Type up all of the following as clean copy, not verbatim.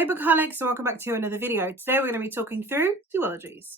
Hey Bookaholics, so welcome back to another video. Today we're going to be talking through duologies.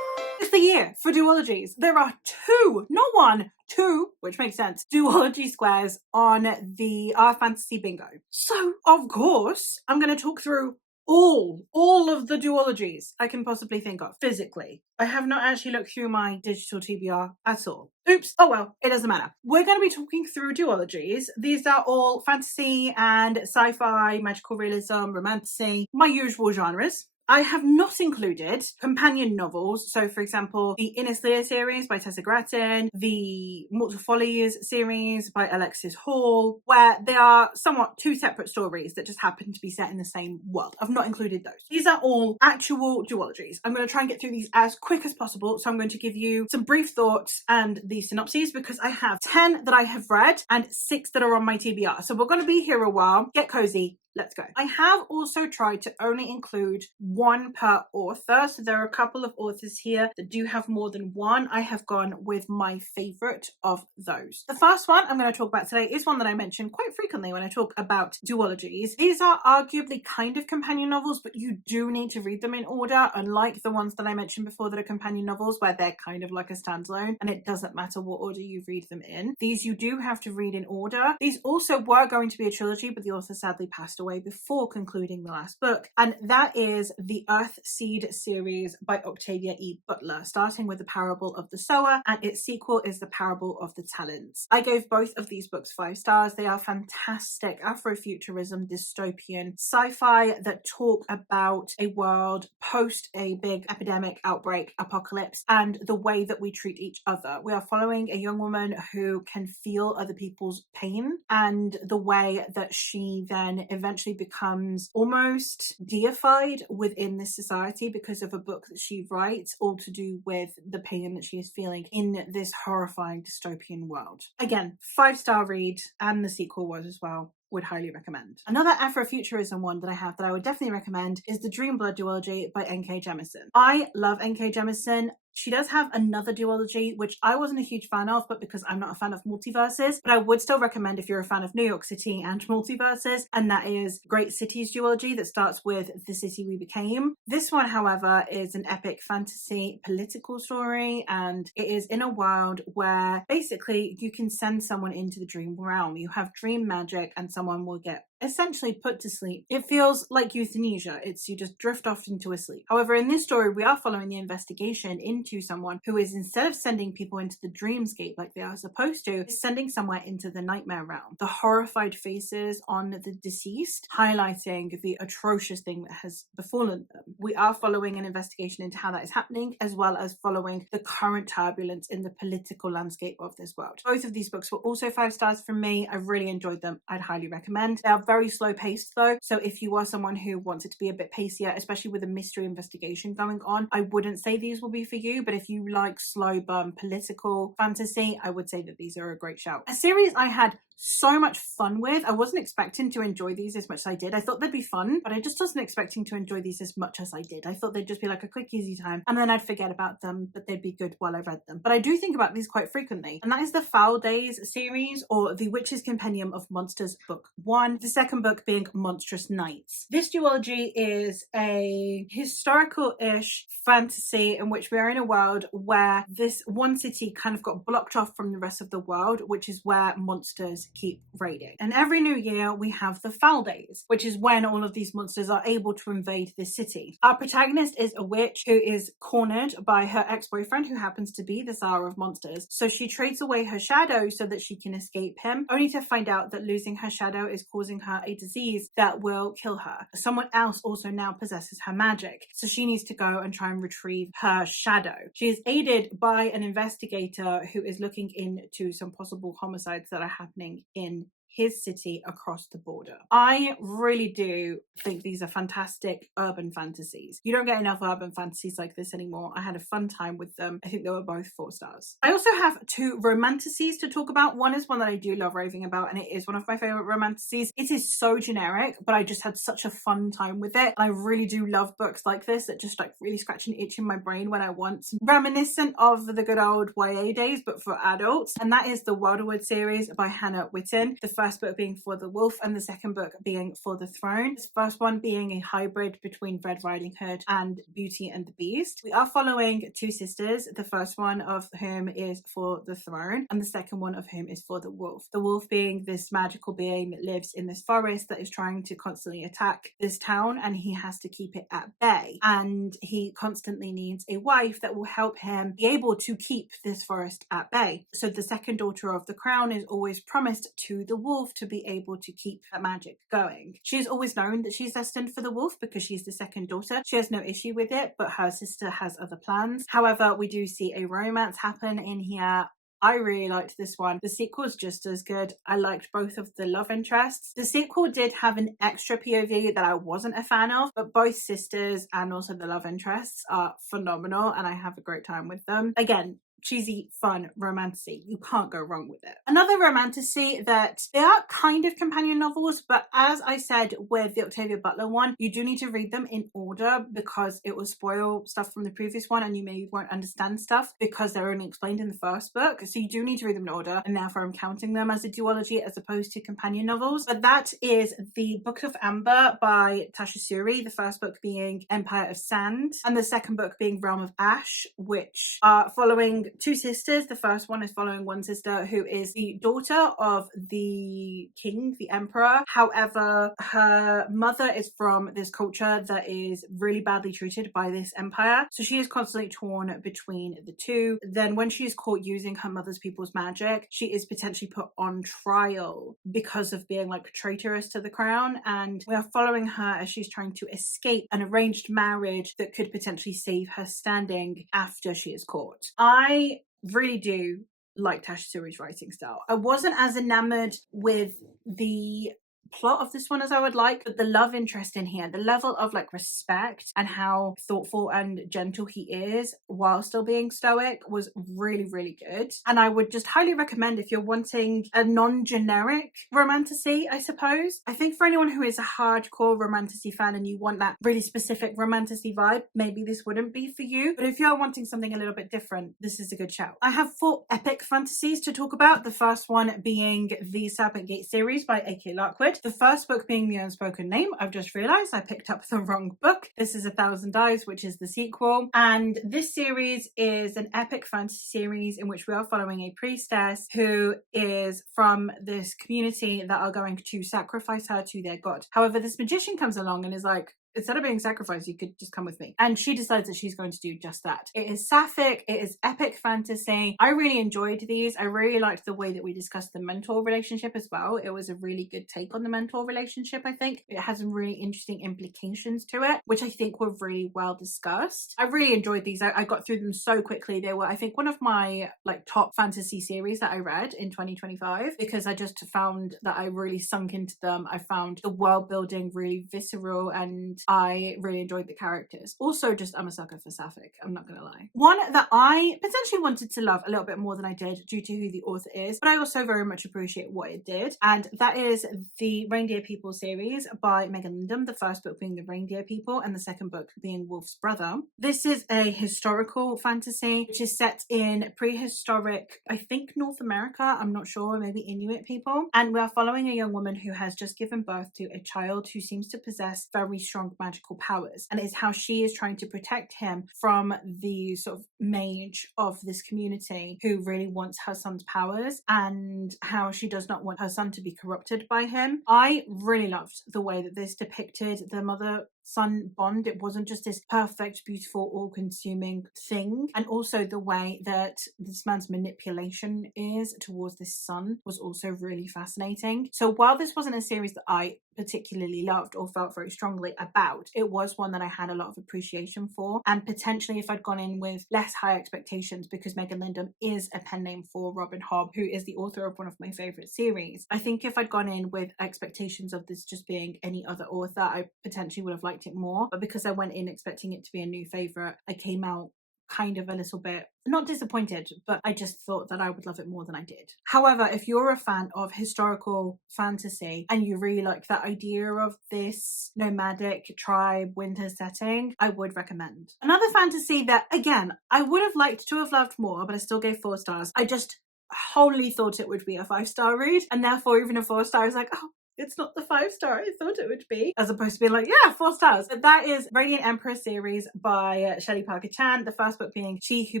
It's the year for duologies. There are two, not one, two, which makes sense, duology squares on the Fantasy bingo. So, of course, I'm going to talk through all of the duologies I can possibly think of physically. I have not actually looked through my digital TBR at all. Oops, oh well, it doesn't matter. We're going to be talking through duologies. These are all fantasy and sci-fi, magical realism, romantasy, my usual genres. I have not included companion novels. So, for example, the Innis Lear series by Tessa Gratton, the Mortal Follies series by Alexis Hall, where they are somewhat two separate stories that just happen to be set in the same world. I've not included those. These are all actual duologies. I'm going to try and get through these as quick as possible. So I'm going to give you some brief thoughts and the synopses because I have 10 that I have read and 6 that are on my TBR. So we're going to be here a while. Get cozy. Let's go. I have also tried to only include one per author. So there are a couple of authors here that do have more than one. I have gone with my favorite of those. The first one I'm going to talk about today is one that I mention quite frequently when I talk about duologies. These are arguably kind of companion novels, but you do need to read them in order, unlike the ones that I mentioned before that are companion novels where they're kind of like a standalone and it doesn't matter what order you read them in. These you do have to read in order. These also were going to be a trilogy, but the author sadly passed away before concluding the last book, and that is the Earthseed series by Octavia E. Butler, starting with The Parable of the Sower, and its sequel is The Parable of the Talents. I gave both of these books 5 stars. They are fantastic Afrofuturism dystopian sci-fi that talk about a world post a big epidemic, outbreak, apocalypse, and the way that we treat each other. We are following a young woman who can feel other people's pain, and the way that she then eventually becomes almost deified within this society because of a book that she writes, all to do with the pain that she is feeling in this horrifying dystopian world. Again, 5-star read, and the sequel was as well. Would highly recommend. Another Afrofuturism one that I have that I would definitely recommend is the Dreamblood duology by N.K. Jemisin. I love N.K. Jemisin. She does have another duology, which I wasn't a huge fan of, but because I'm not a fan of multiverses, but I would still recommend if you're a fan of New York City and multiverses, and that is Great Cities duology that starts with The City We Became. This one, however, is an epic fantasy political story, and it is in a world where basically you can send someone into the dream realm. You have dream magic and someone will get essentially put to sleep. It feels like euthanasia. It's you just drift off into a sleep. However, in this story, we are following the investigation into someone who is, instead of sending people into the dreamscape like they are supposed to, is sending somewhere into the nightmare realm. The horrified faces on the deceased highlighting the atrocious thing that has befallen them. We are following an investigation into how that is happening, as well as following the current turbulence in the political landscape of this world. Both of these books were also 5 stars from me. I really enjoyed them. I'd highly recommend. They are very slow paced though, so if you are someone who wants it to be a bit pacier, especially with a mystery investigation going on, I wouldn't say these will be for you, but if you like slow burn political fantasy, I would say that these are a great shout. A series I had so much fun with. I wasn't expecting to enjoy these as much as I did. I thought they'd be fun, but I just wasn't expecting to enjoy these as much as I did. I thought they'd just be like a quick easy time and then I'd forget about them, but they'd be good while I read them. But I do think about these quite frequently, and that is the Foul Days series, or The Witch's Compendium of Monsters book 1, the second book being Monstrous Nights. This duology is a historical-ish fantasy in which we are in a world where this one city kind of got blocked off from the rest of the world, which is where monsters keep raiding. And every new year we have the Foul Days, which is when all of these monsters are able to invade this city. Our protagonist is a witch who is cornered by her ex-boyfriend, who happens to be the Tsar of Monsters. So she trades away her shadow so that she can escape him, only to find out that losing her shadow is causing her a disease that will kill her. Someone else also now possesses her magic, so she needs to go and try and retrieve her shadow. She is aided by an investigator who is looking into some possible homicides that are happening in his city across the border. I really do think these are fantastic urban fantasies. You don't get enough urban fantasies like this anymore. I had a fun time with them. I think they were both 4 stars. I also have 2 romantasies to talk about. One is one that I do love raving about, and it is one of my favorite romantasies. It is so generic, but I just had such a fun time with it. And I really do love books like this that just like really scratch an itch in my brain when I want some, reminiscent of the good old YA days, but for adults. And that is the Wilderwood series by Hannah Whitten. The first book being For the Wolf and the second book being For the Throne. This first one being a hybrid between Red Riding Hood and Beauty and the Beast. We are following 2 sisters, the first one of whom is For the Throne and the second one of whom is For the Wolf. The wolf being this magical being that lives in this forest that is trying to constantly attack this town, and he has to keep it at bay, and he constantly needs a wife that will help him be able to keep this forest at bay. So the second daughter of the crown is always promised to the wolf to be able to keep that magic going. She's always known that she's destined for the wolf because she's the second daughter. She has no issue with it, but her sister has other plans. However, we do see a romance happen in here. I really liked this one. The sequel's just as good. I liked both of the love interests. The sequel did have an extra POV that I wasn't a fan of, but both sisters and also the love interests are phenomenal, and I have a great time with them. Again, cheesy, fun romantasy. You can't go wrong with it. Another romantasy that they are kind of companion novels, but as I said with the Octavia Butler one, you do need to read them in order because it will spoil stuff from the previous one and you maybe won't understand stuff because they're only explained in the first book. So you do need to read them in order, and therefore I'm counting them as a duology as opposed to companion novels. But that is the Book of Amber by Tasha Suri, the first book being Empire of Sand and the second book being Realm of Ash, which are following 2 sisters. The first one is following one sister who is the daughter of the king, the emperor. However, her mother is from this culture that is really badly treated by this empire. So she is constantly torn between the two. Then when she is caught using her mother's people's magic, she is potentially put on trial because of being like traitorous to the crown. And we are following her as she's trying to escape an arranged marriage that could potentially save her standing after she is caught. I really do like Tasha Suri's writing style. I wasn't as enamored with the plot of this one as I would like, but the love interest in here, the level of like respect and how thoughtful and gentle he is while still being stoic was really, really good. And I would just highly recommend if you're wanting a non-generic romantasy, I suppose. I think for anyone who is a hardcore romantasy fan and you want that really specific romantasy vibe, maybe this wouldn't be for you. But if you're wanting something a little bit different, this is a good shout. I have 4 epic fantasies to talk about. The first one being the Serpent Gate series by A.K. Larkwood. The first book being The Unspoken Name. I've just realised I picked up the wrong book. This is 1,000 Dives, which is the sequel. And this series is an epic fantasy series in which we are following a priestess who is from this community that are going to sacrifice her to their god. However, this magician comes along and is like, instead of being sacrificed, you could just come with me. And she decides that she's going to do just that. It is sapphic. It is epic fantasy. I really enjoyed these. I really liked the way that we discussed the mentor relationship as well. It was a really good take on the mentor relationship, I think. It has some really interesting implications to it, which I think were really well discussed. I really enjoyed these. I got through them so quickly. They were, I think, one of my like top fantasy series that I read in 2025 because I just found that I really sunk into them. I found the world building really visceral and I really enjoyed the characters. Also, just I'm a sucker for sapphic, I'm not gonna lie. One that I potentially wanted to love a little bit more than I did due to who the author is, but I also very much appreciate what it did, and that is the Reindeer People series by Megan Lindham, the first book being The Reindeer People and the second book being Wolf's Brother. This is a historical fantasy which is set in prehistoric, I think, North America, I'm not sure, maybe Inuit people, and we are following a young woman who has just given birth to a child who seems to possess very strong magical powers, and it's how she is trying to protect him from the sort of mage of this community who really wants her son's powers, and how she does not want her son to be corrupted by him. I really loved the way that this depicted the mother son bond. It wasn't just this perfect, beautiful, all-consuming thing. And also the way that this man's manipulation is towards this son was also really fascinating. So while this wasn't a series that I particularly loved or felt very strongly about, it was one that I had a lot of appreciation for. And potentially if I'd gone in with less high expectations, because Megan Lindham is a pen name for Robin Hobb, who is the author of one of my favorite series, I think if I'd gone in with expectations of this just being any other author, I potentially would have liked it more. But because I went in expecting it to be a new favorite, I came out kind of a little bit, not disappointed, but I just thought that I would love it more than I did. However, if you're a fan of historical fantasy and you really like that idea of this nomadic tribe winter setting, I would recommend. Another fantasy that, again, I would have liked to have loved more, but I still gave 4 stars. I just wholly thought it would be a 5-star read, and therefore even a 4-star I was like, oh, it's not the 5-star I thought it would be, as opposed to being like, yeah, 4 stars. But that is Radiant Empress series by Shelley Parker Chan, the first book being She Who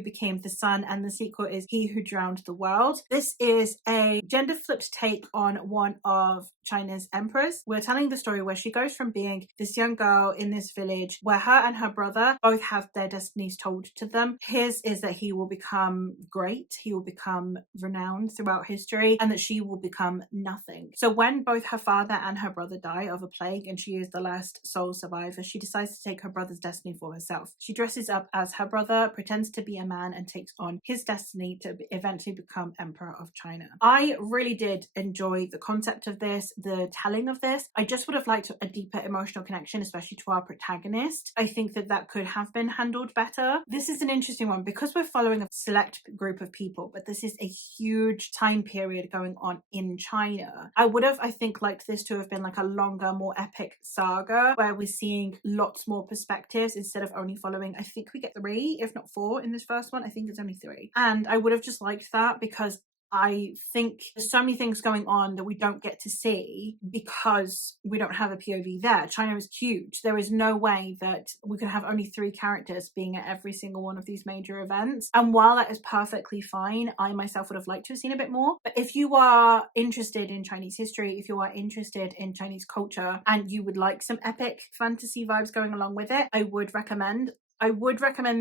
Became the Sun, and the sequel is He Who Drowned the World. This is a gender-flipped take on one of China's emperors. We're telling the story where she goes from being this young girl in this village where her and her brother both have their destinies told to them. His is that he will become great, he will become renowned throughout history, and that she will become nothing. So when both her father and her brother die of a plague and she is the last sole survivor, she decides to take her brother's destiny for herself. She dresses up as her brother, pretends to be a man, and takes on his destiny to eventually become Emperor of China. I really did enjoy the concept of this, the telling of this. I just would have liked a deeper emotional connection, especially to our protagonist. I think that that could have been handled better. This is an interesting one because we're following a select group of people, but this is a huge time period going on in China. I would have, I think, liked this to have been like a longer, more epic saga where we're seeing lots more perspectives instead of only following, I think we get 3, if not 4 in this first one. I think it's only 3. And I would have just liked that because I think there's so many things going on that we don't get to see because we don't have a POV there. China is huge. There is no way that we could have only 3 characters being at every single one of these major events. And while that is perfectly fine, I myself would have liked to have seen a bit more. But if you are interested in Chinese history, if you are interested in Chinese culture, and you would like some epic fantasy vibes going along with it, I would recommend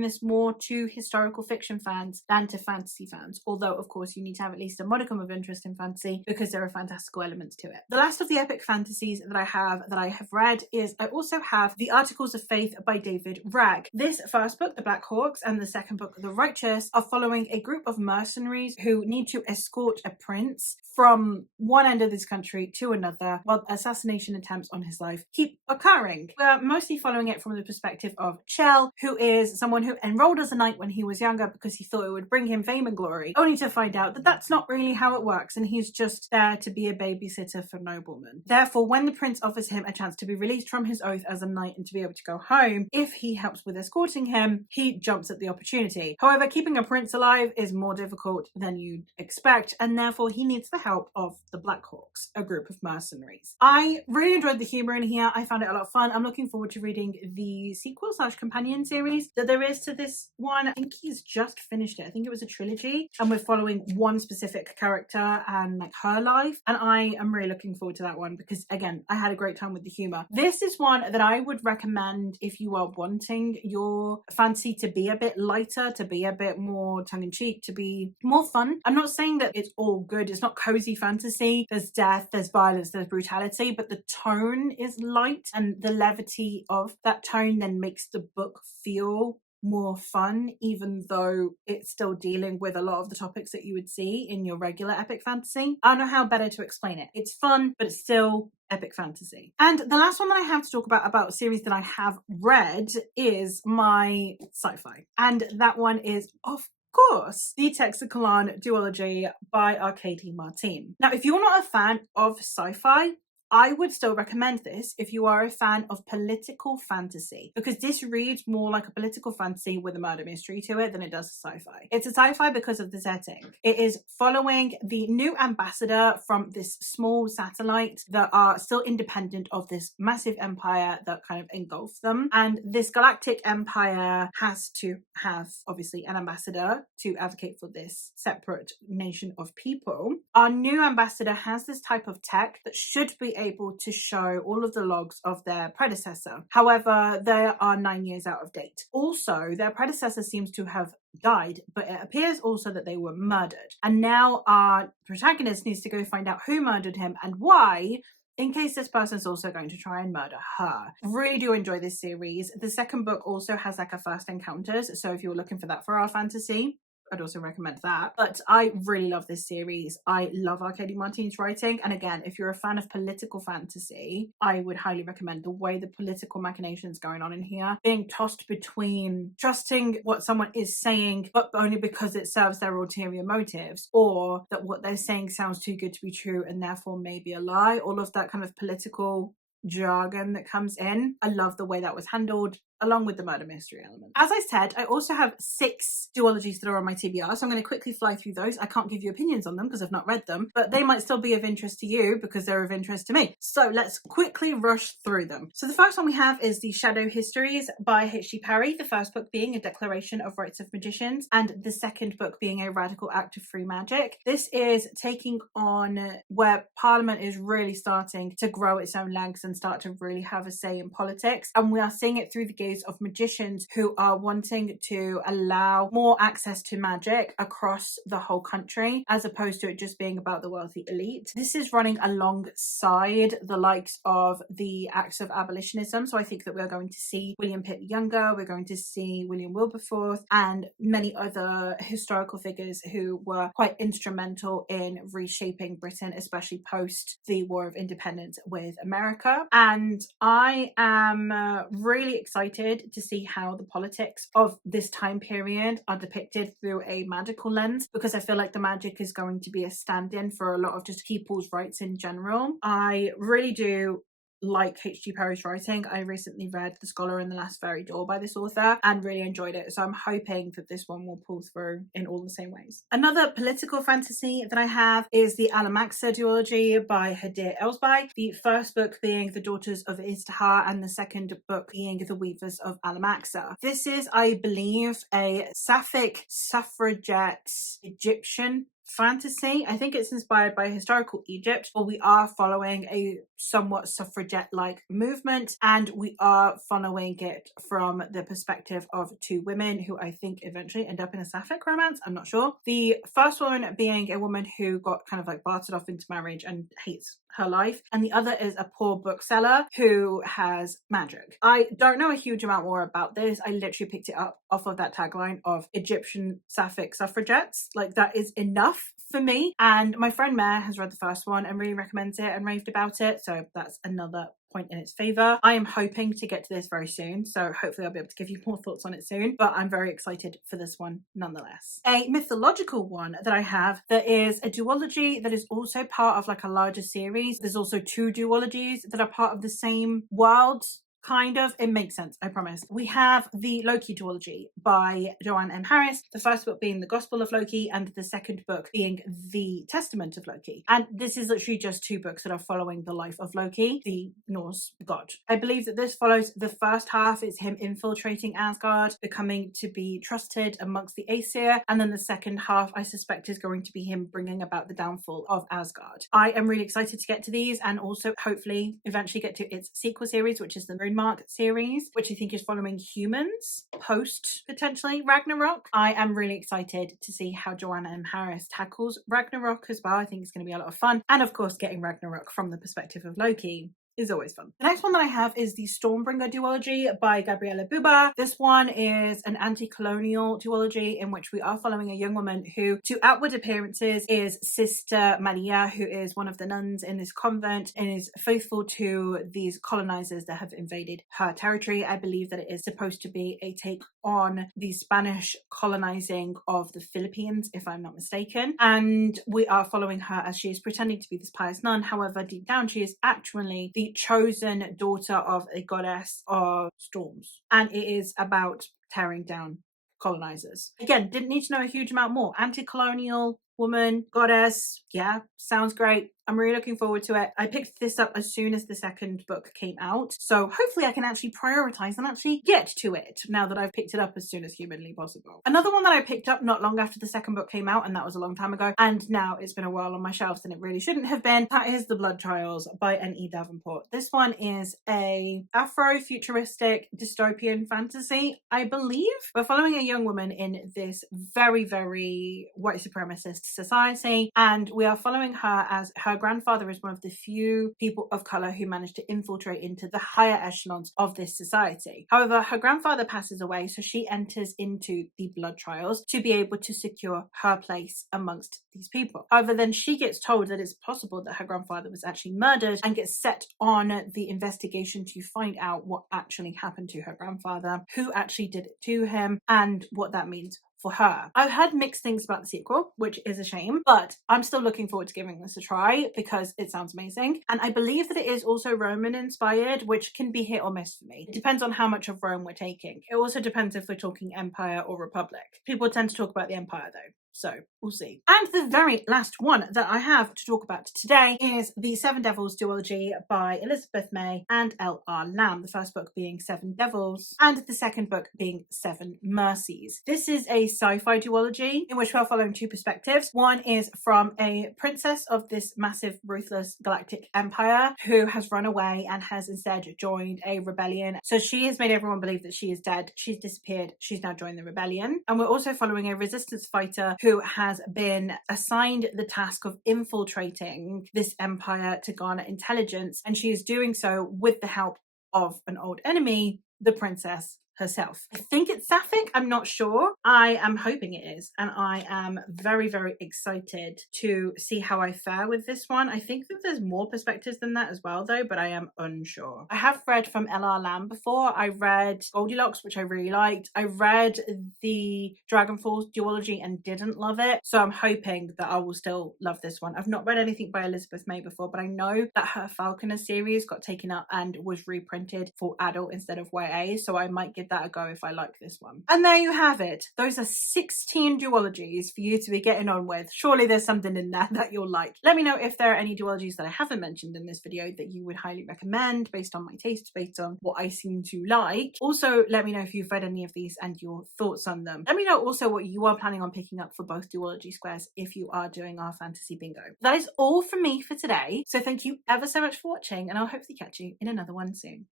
this more to historical fiction fans than to fantasy fans, although of course you need to have at least a modicum of interest in fantasy because there are fantastical elements to it. The last of the epic fantasies that I have read is I also have The Articles of Faith by David Ragg. This first book, The Black Hawks, and the second book, The Righteous, are following a group of mercenaries who need to escort a prince from one end of this country to another while assassination attempts on his life keep occurring. We're mostly following it from the perspective of Chell, who is someone who enrolled as a knight when he was younger because he thought it would bring him fame and glory, only to find out that that's not really how it works and he's just there to be a babysitter for noblemen. Therefore, when the prince offers him a chance to be released from his oath as a knight and to be able to go home, if he helps with escorting him, he jumps at the opportunity. However, keeping a prince alive is more difficult than you'd expect, and therefore he needs the help of the Black Hawks, a group of mercenaries. I really enjoyed the humor in here. I found it a lot of fun. I'm looking forward to reading the sequel/companion series that there is to this one. I think he's just finished it. I think it was a trilogy, and we're following one specific character and like her life, and I am really looking forward to that one because again, I had a great time with the humor. This is one that I would recommend if you are wanting your fantasy to be a bit lighter, to be a bit more tongue-in-cheek, to be more fun. I'm not saying that it's all good. It's not cozy fantasy. There's death, there's violence, there's brutality, but the tone is light, and the levity of that tone then makes the book feel more fun, even though it's still dealing with a lot of the topics that you would see in your regular epic fantasy. I don't know how better to explain it. It's fun, but it's still epic fantasy. And the last one that I have to talk about a series that I have read is my sci-fi. And that one is, of course, the Texacolon Duology by Arcady Martin. Now, if you're not a fan of sci-fi, I would still recommend this if you are a fan of political fantasy, because this reads more like a political fantasy with a murder mystery to it than it does sci-fi. It's a sci-fi because of the setting. It is following the new ambassador from this small satellite that are still independent of this massive empire that kind of engulfs them. And this galactic empire has to have, obviously, an ambassador to advocate for this separate nation of people. Our new ambassador has this type of tech that should be be able to show all of the logs of their predecessor. However, they are 9 years out of date. Also, their predecessor seems to have died, but it appears also that they were murdered. And now our protagonist needs to go find out who murdered him and why, in case this person's also going to try and murder her. Really do enjoy this series. The second book also has like a first encounters, so if you're looking for that for our fantasy, I'd also recommend that. But I really love this series. I love Arcady Martin's writing. And again, if you're a fan of political fantasy, I would highly recommend the way the political machinations going on in here, being tossed between trusting what someone is saying, but only because it serves their ulterior motives, or that what they're saying sounds too good to be true and therefore may be a lie. All of that kind of political jargon that comes in. I love the way that was handled, along with the murder mystery element. As I said, I also have 6 duologies that are on my TBR, so I'm going to quickly fly through those. I can't give you opinions on them because I've not read them, but they might still be of interest to you because they're of interest to me. So let's quickly rush through them. So the first one we have is the Shadow Histories by H.G. Parry, the first book being A Declaration of Rights of Magicians, and the second book being A Radical Act of Free Magic. This is taking on where Parliament is really starting to grow its own legs and start to really have a say in politics, and we are seeing it through the gaze of magicians who are wanting to allow more access to magic across the whole country, as opposed to it just being about the wealthy elite. This is running alongside the likes of the acts of abolitionism, so I think that we're going to see William Pitt the Younger, we're going to see William Wilberforce, and many other historical figures who were quite instrumental in reshaping Britain, especially post the War of Independence with America. And I am really excited to see how the politics of this time period are depicted through a magical lens, because I feel like the magic is going to be a stand-in for a lot of just people's rights in general. I really do like H.G. Parry's writing. I recently read The Scholar and the Last Fairy Door by this author and really enjoyed it, so I'm hoping that this one will pull through in all the same ways. Another political fantasy that I have is the Alamaxa duology by Hadir Elsbai, the first book being The Daughters of Istahar and the second book being The Weavers of Alamaxa. This is, I believe, a Sapphic suffragette Egyptian fantasy. I think it's inspired by historical Egypt, but we are following a somewhat suffragette-like movement, and we are following it from the perspective of 2 women who I think eventually end up in a sapphic romance. I'm not sure. The first one being a woman who got kind of like bartered off into marriage and hates her life, and the other is a poor bookseller who has magic. I don't know a huge amount more about this. I literally picked it up off of that tagline of Egyptian Sapphic suffragettes. Like, that is enough for me. And my friend Mare has read the first one and really recommends it and raved about it, so that's another point in its favor. I am hoping to get to this very soon, so hopefully I'll be able to give you more thoughts on it soon, but I'm very excited for this one nonetheless. A mythological one that I have that is a duology that is also part of like a larger series. There's also 2 duologies that are part of the same world. Kind of. It makes sense, I promise. We have the Loki duology by Joanne M. Harris, the first book being The Gospel of Loki and the second book being The Testament of Loki. And this is literally just 2 books that are following the life of Loki, the Norse god. I believe that this follows the first half is him infiltrating Asgard, becoming to be trusted amongst the Aesir, and then the second half I suspect is going to be him bringing about the downfall of Asgard. I am really excited to get to these, and also hopefully eventually get to its sequel series, which is the Moonmark series, which I think is following humans post potentially Ragnarok. I am really excited to see how Joanna M. Harris tackles Ragnarok as well. I think it's going to be a lot of fun, and of course getting Ragnarok from the perspective of Loki is always fun. The next one that I have is the Stormbringer duology by Gabriela Buba. This one is an anti-colonial duology in which we are following a young woman who, to outward appearances, is Sister Maria, who is one of the nuns in this convent and is faithful to these colonizers that have invaded her territory. I believe that it is supposed to be a take on the Spanish colonizing of the Philippines, if I'm not mistaken. And we are following her as she is pretending to be this pious nun. However, deep down, she is actually the chosen daughter of a goddess of storms, and it is about tearing down colonizers. Again, didn't need to know a huge amount more. Anti-colonial woman, goddess, yeah, sounds great. I'm really looking forward to it. I picked this up as soon as the second book came out, so hopefully I can actually prioritize and actually get to it now that I've picked it up as soon as humanly possible. Another one that I picked up not long after the second book came out, and that was a long time ago, and now it's been a while on my shelves and it really shouldn't have been, that is The Blood Trials by N.E. Davenport. This one is a Afro-futuristic dystopian fantasy, I believe. We're following a young woman in this very, very white supremacist society, and we are following her as her grandfather is one of the few people of color who managed to infiltrate into the higher echelons of this society. However, her grandfather passes away, so she enters into the blood trials to be able to secure her place amongst these people. However, then she gets told that it's possible that her grandfather was actually murdered and gets set on the investigation to find out what actually happened to her grandfather, who actually did it to him, and what that means for her. I've heard mixed things about the sequel, which is a shame, but I'm still looking forward to giving this a try because it sounds amazing. And I believe that it is also Roman inspired, which can be hit or miss for me. It depends on how much of Rome we're taking. It also depends if we're talking Empire or Republic. People tend to talk about the Empire though, so we'll see. And the very last one that I have to talk about today is the Seven Devils duology by Elizabeth May and L.R. Lamb. The first book being Seven Devils and the second book being Seven Mercies. This is a sci-fi duology in which we're following two perspectives. One is from a princess of this massive, ruthless galactic empire who has run away and has instead joined a rebellion. So she has made everyone believe that she is dead. She's disappeared. She's now joined the rebellion. And we're also following a resistance fighter who has been assigned the task of infiltrating this empire to garner intelligence, and she is doing so with the help of an old enemy, the princess herself. I think it's sapphic, I'm not sure. I am hoping it is, and I am very, very excited to see how I fare with this one. I think that there's more perspectives than that as well though, but I am unsure. I have read from L.R. Lamb before. I read Goldilocks, which I really liked. I read the Dragonfalls duology and didn't love it, so I'm hoping that I will still love this one. I've not read anything by Elizabeth May before, but I know that her Falconer series got taken up and was reprinted for adult instead of YA, so I might give that a go if I like this one. And there you have it. Those are 16 duologies for you to be getting on with. Surely there's something in there that you'll like. Let me know if there are any duologies that I haven't mentioned in this video that you would highly recommend based on my taste, based on what I seem to like. Also, let me know if you've read any of these and your thoughts on them. Let me know also what you are planning on picking up for both duology squares if you are doing our fantasy bingo. That is all from me for today. So thank you ever so much for watching, and I'll hopefully catch you in another one soon.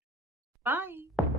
Bye!